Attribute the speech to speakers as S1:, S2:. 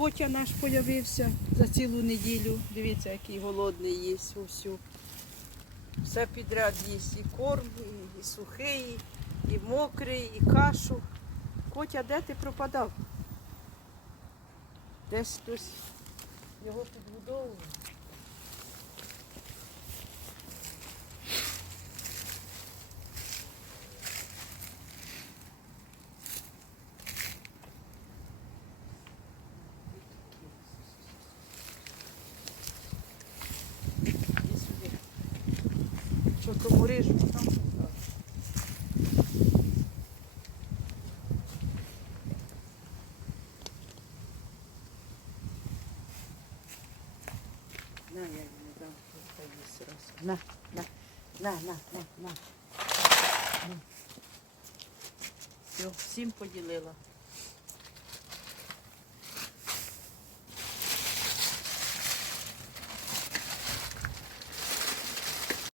S1: Котя наш появився за цілу неділю. Дивіться, який голодний їсть усю. Все підряд їсть. І корм, і, і сухий, і мокрий, і кашу. Котя, де ти пропадав? Десь хтось його підбудовував. Що комариш? Там. На, я йому дам, хай їсть раз. На, на, на, на, на, на. Все, всім поділила.